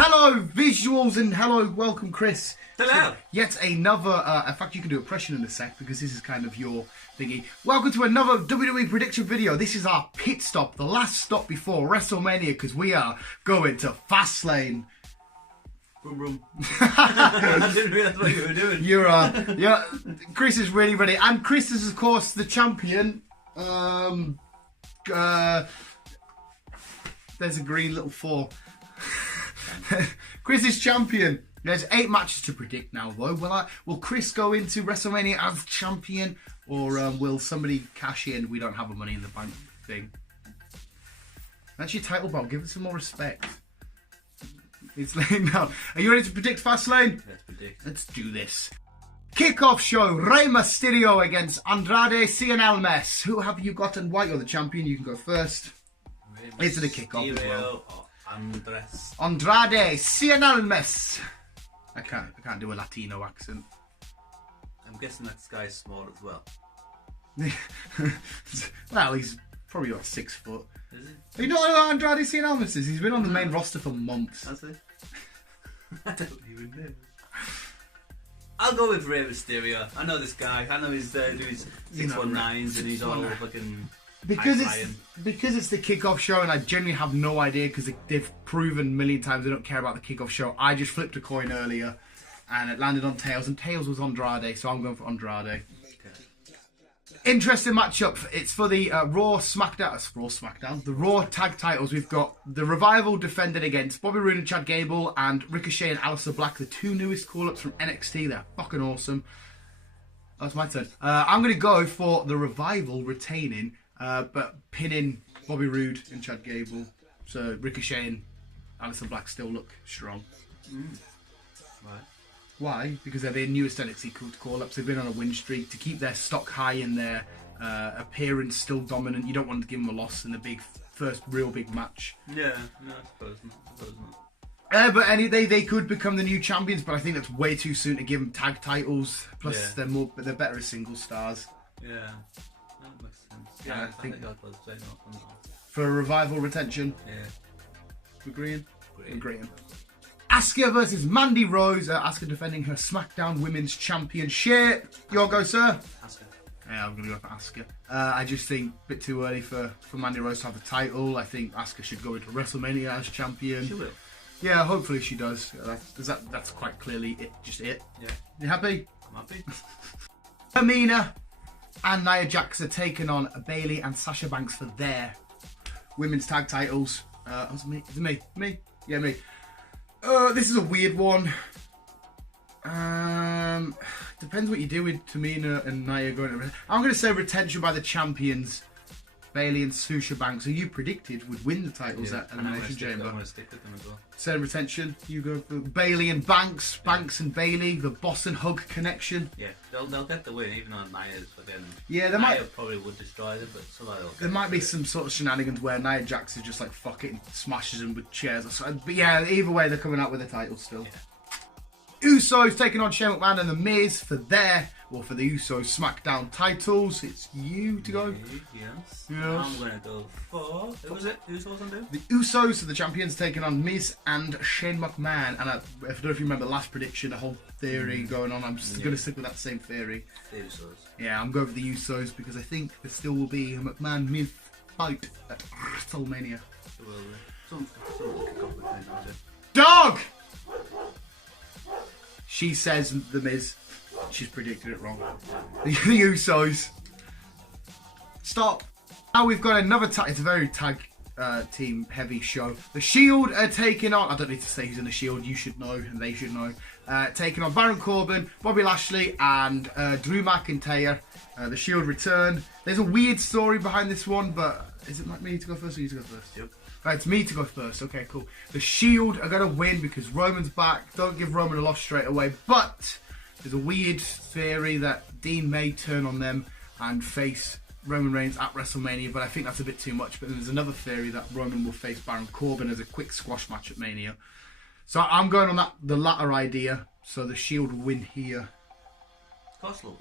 Hello, visuals, and hello, welcome, Chris. Hello. Yet another, in fact, you can do a impression in a sec because this is kind of your thingy. Welcome to another WWE prediction video. This is our pit stop, the last stop before WrestleMania, because we are going to Fastlane. Brum brum. I didn't realise what you were doing. Yeah, Chris is really ready, and Chris is, of course, the champion. There's a green little 4. Chris is champion. There's 8 matches to predict now, though. Will Chris go into WrestleMania as champion, or will somebody cash in? We don't have a Money in the Bank thing. That's your title belt. Give it some more respect. It's laying down. Are you ready to predict Fastlane? Let's predict. Let's do this. Kickoff show: Rey Mysterio against Andrade Cien Almas. Who have you got and why? You're the champion. You can go first. Into the kickoff as well. Andrade Cien Almas. I can't do a Latino accent. I'm guessing that guy's small as well. Well, he's probably about 6 foot. Is he? You know who Andrade Cien Almas is? He's been on the main roster for months. Has he? I don't even know. I'll go with Rey Mysterio. I know this guy. I know he's doing his 619s and he's all fucking... Because it's the kickoff show, and I genuinely have no idea, because they've proven a million times they don't care about the kickoff show. I just flipped a coin earlier, and it landed on Tails, and Tails was Andrade, so I'm going for Andrade. Okay. Interesting matchup. It's for the Raw SmackDown. The Raw tag titles. We've got the Revival defending against Bobby Roode and Chad Gable, and Ricochet and Aleister Black, the 2 newest call-ups from NXT. They're fucking awesome. That's my turn. I'm going to go for the Revival retaining, but pinning Bobby Roode and Chad Gable. So Ricochet and Aleister Black still look strong. Right. Why? Because they're their newest NXT call-ups. They've been on a win streak. To keep their stock high and their appearance still dominant, you don't want to give them a loss in the first real big match. Yeah, no, I suppose not. But they could become the new champions, but I think that's way too soon to give them tag titles. Plus, they're better as single stars. Yeah. That makes sense. Yeah, I think I'd say no on that. For a Revival retention? Yeah. Agreeing? Agreeing. Asuka versus Mandy Rose. Asuka defending her SmackDown Women's Championship. Your go, sir? Asuka. Yeah, I'm going to go for Asuka. I just think a bit too early for Mandy Rose to have the title. I think Asuka should go into WrestleMania as champion. She will. Yeah, hopefully she does. That's quite clearly it. Just it. Yeah. You happy? I'm happy. Tamina and Nia Jax are taking on Bayley and Sasha Banks for their women's tag titles. Is it me? Yeah, me. This is a weird one. Depends what you do with Tamina and Nia going to... I'm going to say retention by the champions, Bayley and Sasha Banks, who you predicted would win the titles at Elimination Chamber. I'm going to stick with them as well. So retention, you go for Bayley and Banks, Banks and Bayley, the Boston Hug connection. Yeah, they'll get the win, even though Nia's fucking... Yeah, Nia probably would destroy them, but somehow there might be some sort of shenanigans where Nia Jax is just like fuck it and smashes them with chairs or something. But yeah, either way, they're coming out with the title still. Yeah. Usos taking on Shane McMahon and The Miz for the Usos SmackDown titles. It's you to go. Yes. Yes. I'm going to go for... Who was it? Usos on do? The Usos are the champions taking on Miz and Shane McMahon. And I don't know if you remember the last prediction, the whole theory going on. I'm just going to stick with that same theory. The Usos. Yeah, I'm going for the Usos because I think there still will be a McMahon-Miz fight at WrestleMania. Some kick off with it. Dog! She says The Miz. She's predicted it wrong. The Usos. Stop. Now we've got another it's a very tag team heavy show. The Shield are taking on... I don't need to say who's in the Shield. You should know and they should know. Taking on Baron Corbin, Bobby Lashley and Drew McIntyre. The Shield return. There's a weird story behind this one, but is it me to go first or you to go first? Yep. Right, it's me to go first. Okay, cool. The Shield are going to win because Roman's back. Don't give Roman a loss straight away. But there's a weird theory that Dean may turn on them and face Roman Reigns at WrestleMania. But I think that's a bit too much. But then there's another theory that Roman will face Baron Corbin as a quick squash match at Mania. So I'm going on the latter idea. So the Shield will win here. Of course they'll win.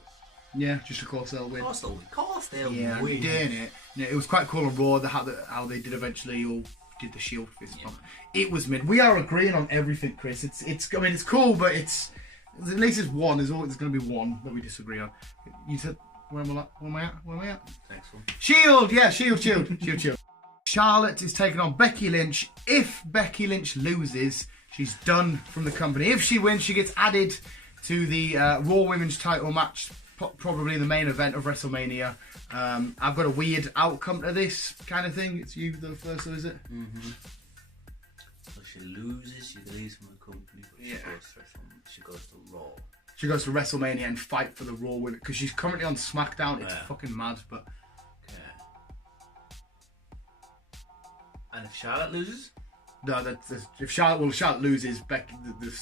Yeah, just of course they'll win. Of course they'll win. Yeah, doing it. Yeah, it was quite cool on Raw how they did eventually all did the Shield fist bump. It was mid. We are agreeing on everything, Chris. It's. I mean, it's cool, but it's at least it's one. There's always going to be one that we disagree on. You said where am I at? Next one. Shield, yeah, Shield. Charlotte is taking on Becky Lynch. If Becky Lynch loses, she's done from the company. If she wins, she gets added to the Raw Women's title match, probably the main event of WrestleMania. I've got a weird outcome to this kind of thing. It's you the first, is it? Mm-hmm. So she loses, she leaves from the company, but she goes to Raw. She goes to WrestleMania and fight for the Raw Women because she's currently on SmackDown. It's fucking mad, but. And if Charlotte loses? No, if Charlotte loses, Becky,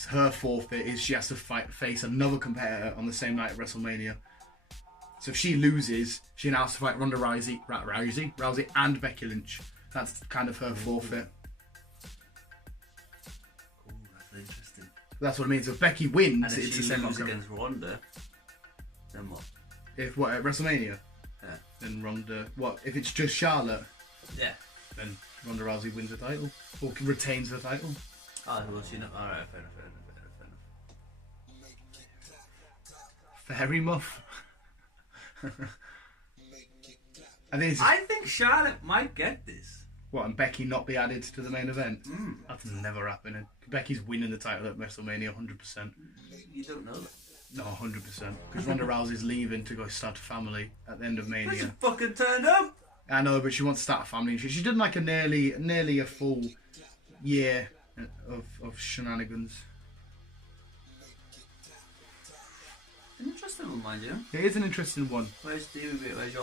her forfeit is she has to face another competitor on the same night at WrestleMania. So if she loses, she now has to fight Ronda Rousey, and Becky Lynch. That's kind of her forfeit. Oh, that's interesting. That's what I mean. So if Becky wins, and if it's she the same loses against Ronda, then what? If what at WrestleMania? Yeah. Then Ronda. What if it's just Charlotte? Yeah. Then Ronda Rousey wins the title or retains the title. Oh, well, she not. All right, fair enough. Fairy muff. I think Charlotte might get this. What, and Becky not be added to the main event? That's never happening. Becky's winning the title at WrestleMania 100%. You don't know that. No, 100%. Because Ronda Rousey's leaving to go start a family at the end of Mania. She fucking turned up. I know, but she wants to start a family. She did like a nearly a full year of shenanigans. An interesting one, mind you. It is an interesting one. Where's your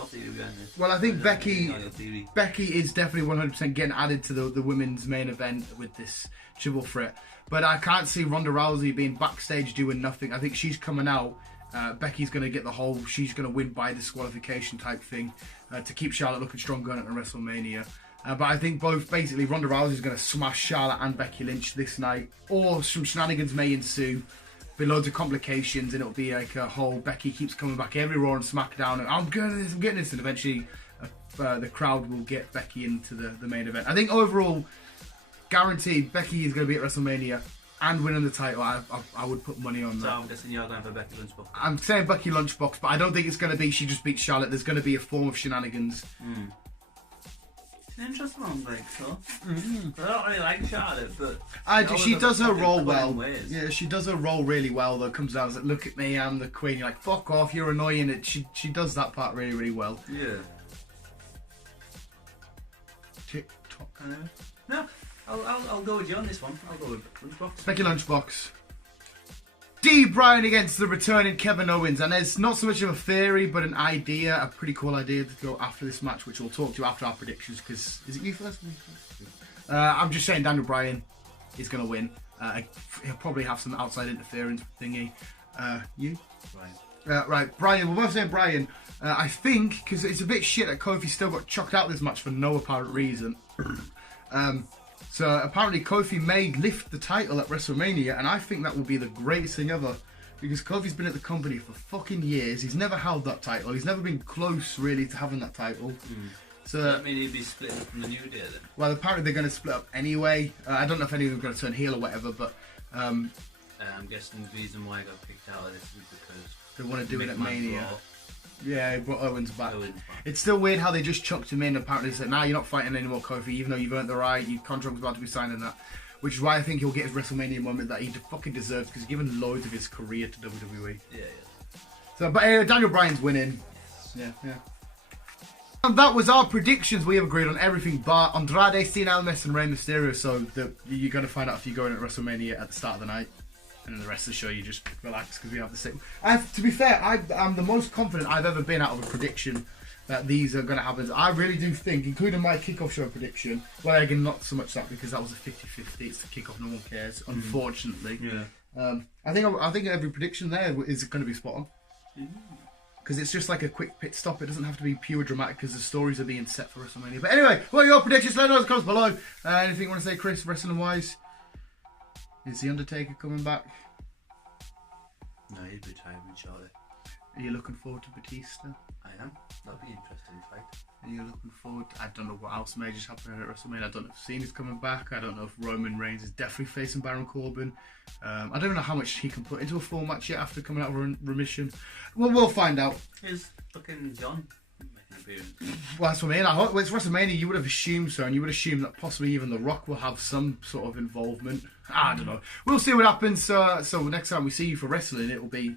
theory behind this? Well, I think Becky is definitely 100% getting added to the women's main event with this triple threat. But I can't see Ronda Rousey being backstage doing nothing. I think she's coming out. Becky's going to get the whole, she's going to win by disqualification type thing to keep Charlotte looking strong going into WrestleMania. But I think basically Ronda Rousey's going to smash Charlotte and Becky Lynch this night, or some shenanigans may ensue. Be loads of complications, and it'll be like a whole Becky keeps coming back every Raw and SmackDown, and I'm getting this, and eventually the crowd will get Becky into the main event. I think overall, guaranteed, Becky is going to be at WrestleMania and winning the title. I would put money on that. So I'm guessing you're going for Becky Lunchbox. I'm saying Becky Lunchbox, but I don't think it's going to be she just beats Charlotte. There's going to be a form of shenanigans. It's an interesting one, like, so. I don't really like Charlotte, but she does her role well. Yeah, she does her role really well, though. Comes down and like, look at me, I'm the queen. You're like, fuck off, you're annoying. She does that part really, really well. Yeah. TikTok. No, I'll go with you on this one. I'll go with Lunchbox. Becky Lunchbox. D. Bryan against the returning Kevin Owens, and there's not so much of a theory, but an idea, a pretty cool idea to go after this match, which we'll talk to after our predictions. Because is it you first? I'm just saying Daniel Bryan is going to win. He'll probably have some outside interference thingy. You? Right, Bryan. We're both saying Bryan. I think because it's a bit shit that Kofi still got chucked out of this match for no apparent reason. So apparently Kofi may lift the title at WrestleMania, and I think that will be the greatest thing ever, because Kofi's been at the company for fucking years. He's never held that title. He's never been close really to having that title. So does that mean he'd be splitting up from the New Day then? Well, apparently they're going to split up anyway. I don't know if any of them are going to turn heel or whatever, but I'm guessing the reason why I got kicked out of this is because they want to do it at Mania. Raw. Yeah, but Owens back. It's still weird how they just chucked him in. Apparently they said, nah, you're not fighting anymore, Kofi, even though you've earned the right, your contract was about to be signed and that. Which is why I think he'll get his WrestleMania moment that he fucking deserves, because he's given loads of his career to WWE. Yeah. So, but Daniel Bryan's winning. Yeah. And that was our predictions. We have agreed on everything bar Andrade, Cien Almas and Rey Mysterio. So you're going to find out if you're going at WrestleMania at the start of the night. And then the rest of the show, you just relax because we have the same. To be fair, I'm the most confident I've ever been out of a prediction that these are going to happen. I really do think, including my kickoff show prediction, well, again, not so much that because that was a 50-50. It's the kickoff, no one cares, unfortunately. Yeah. I think every prediction there is going to be spot on. Because it's just like a quick pit stop. It doesn't have to be pure dramatic because the stories are being set for WrestleMania. But anyway, what are your predictions? Let us know in the comments below. Anything you want to say, Chris, wrestling-wise? Is The Undertaker coming back? No, he'd be retiring shortly. Are you looking forward to Batista? I am. That'll be an interesting fight. And you're looking forward to, I don't know what else may just happen at WrestleMania. I don't know if Cena's coming back. I don't know if Roman Reigns is definitely facing Baron Corbin. I don't know how much he can put into a full match yet after coming out of remission. Well, we'll find out. Is fucking John making an appearance? Well, that's what I mean. I hope it's WrestleMania. You would have assumed so, and you would assume that possibly even The Rock will have some sort of involvement. I don't know. We'll see what happens. So next time we see you for wrestling, it will be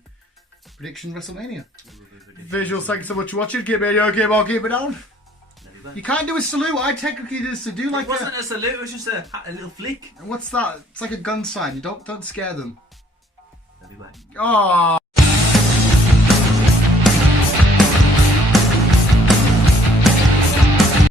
prediction WrestleMania. Visuals, thank you so much for watching. Keep it down. You can't do a salute. I technically did to do like it wasn't a salute. It was just a little flick. What's that? It's like a gun sign. You don't scare them. Everybody. Oh.